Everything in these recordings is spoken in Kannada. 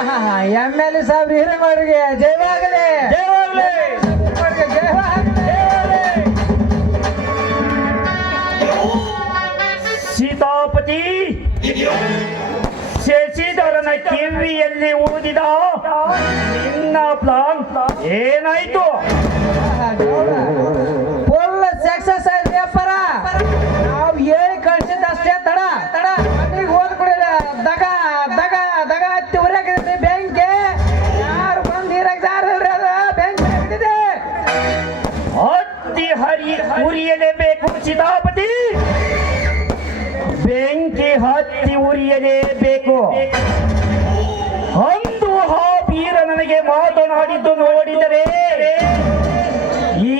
ಎಂ ಎಲ್ ಎ ಸಾಹೇಬ್ರು ಹಿರೇಮಠರಿಗೆ ಜಯವಾಗಲಿ ಜಯವಾಗಲಿ ಸೀತಾಪತಿ. ಶಶಿಧರನ ಕಿವಿಯಲ್ಲಿ ಊದಿದ. ನಿನ್ನ ಪ್ಲಾನ್ ಏನಾಯ್ತು? ಹತ್ತಿ ಉರಿಯಲೇಬೇಕು ಅಂದು ಹಾ ವೀರ ನನಗೆ ಮಾತನಾಡಿದ್ದು ನೋಡಿದರೆ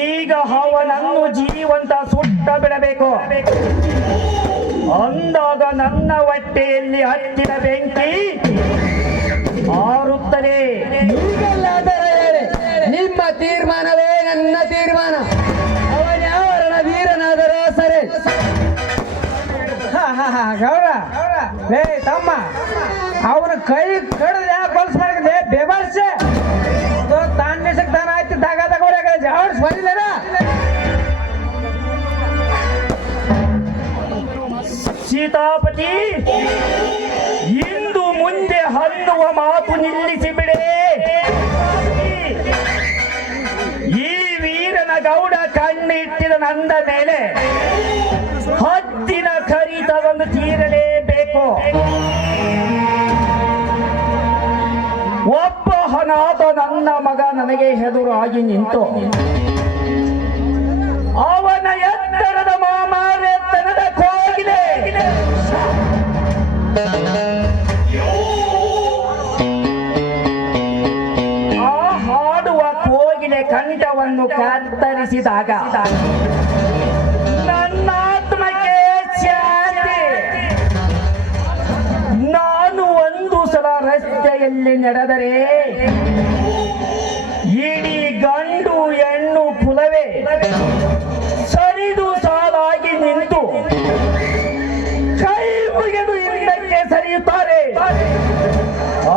ಈಗ ಅವನನ್ನು ಜೀವಂತ ಸುಟ್ಟ ಬಿಡಬೇಕು. ಅಂದಾಗ ನನ್ನ ಹೊಟ್ಟೆಯಲ್ಲಿ ಹತ್ತಿದ ಬೆಂಕಿ ಆರುತ್ತದೆ ನಿಮ್ಮ ತೀರ್ಮಾನವೇ ನನ್ನ ತೀರ್ಮಾನ. ಗೌರ, ಲೇ ತಮ್ಮ, ಅವನ ಕೈ ಕಡ್ದು ಯಾಕೆ ಬಲ್ಸ್ ಮಾಡಿದೆ ಬೇಬರ್ಸೆ? ತಾನ್ಯಸಕ್ ತಾನ ಆಯ್ತು, ದಾಗ ತಗೋರ ಜಾಡ್ಸ್ ಬಂದಿಲ್ಲ ಸೀತಾಪತಿ, ಇಂದು ಮುಂದೆ ಹನ್ನುವ ಮಾತು ನಿಲ್ಲಿಸಿ ಬಿಡೆ. ಈ ವೀರನ ಗೌಡ ಕಣ್ಣಿಟ್ಟಿದ ನಂದ ಮೇಲೆ ಕರಿ ತಗೊಂಡು ತೀರಲೇಬೇಕು. ಒಬ್ಬ ಹನಾಥ ನನ್ನ ಮಗ ನನಗೆ ಹೆದುರಾಗಿ ನಿಂತು. ಅವನ ಎತ್ತರದ ಮಾಮಾರೆತ್ತನದ ಕೋಗಿಲೆ ಆ ಹಾಡುವ ಕೋಗಿಲೆ ಕಂಠವನ್ನು ಕತ್ತರಿಸಿದಾಗ ರಸ್ತೆಯಲ್ಲಿ ನಡೆದರೆ ಇಡೀ ಗಂಡು ಹೆಣ್ಣು ಕುಲವೇ ಸರಿದು ಸಾಲಾಗಿ ನಿಂತು ಕೈ ಮುಗಿದು ಹಿಂದಕ್ಕೆ ಸರಿಯುತ್ತಾರೆ.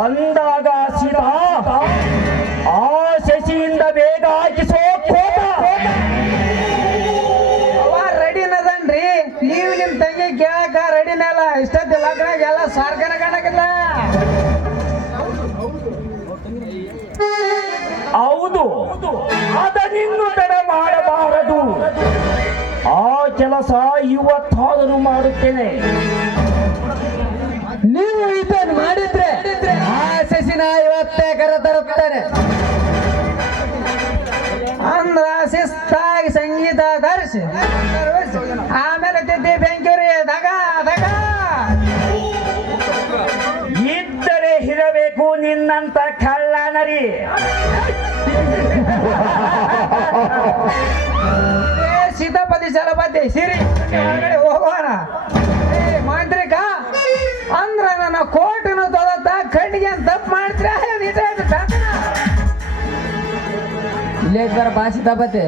ಅಂದಾಗ ಸೀತಾ ಆ ಶಶಿಯಿಂದ ಬೇಗ ಹಾಕಿಸೋ ಕೋಪ. ರೆಡಿನದನ್ರಿ ನೀವು ನಿಮ್ ತಂಗಿ ಕೇಳಕ ರೆಡಿನಲ್ಲ ಇಷ್ಟೊತ್ತಿಲ್ಲ ಎಲ್ಲ ಸಾರ್ಗನ ಕಾಣಕಿಲ್ಲ ಹೌದು. ಅದನ್ನು ತಡ ಮಾಡಬಾರದು. ಆ ಕೆಲಸ ಇವತ್ತಾದರೂ ಮಾಡುತ್ತೇನೆ. ನೀವು ಇದನ್ನು ಮಾಡಿದ್ರೆ ಆ ಸಸಿನ ಇವತ್ತೇ ಕರ ತರುತ್ತಾನೆ. ಅಂದ್ರ ಶಿಸ್ತಾಗಿ ಸಂಗೀತ ಧರಿಸಿ. ಕಳ್ಳನರಿ ಏ ಸೀತಾಪತಿ ಚಲಪತಿ ಸಿರಿ. ಹೋಗೋಣ. ಏ ಮಾಂತ್ರಿಕ ಅಂದ್ರ ನನ್ನ ಕೋಟನ ತೊದತ್ತ ಕಣ್ಣಿಗೆ ತಪ್ಪು ಮಾಡ್ತೀರ? ಇಲ್ಲೇ ಬರ ಬಾ ಸೀತಾಪತಿ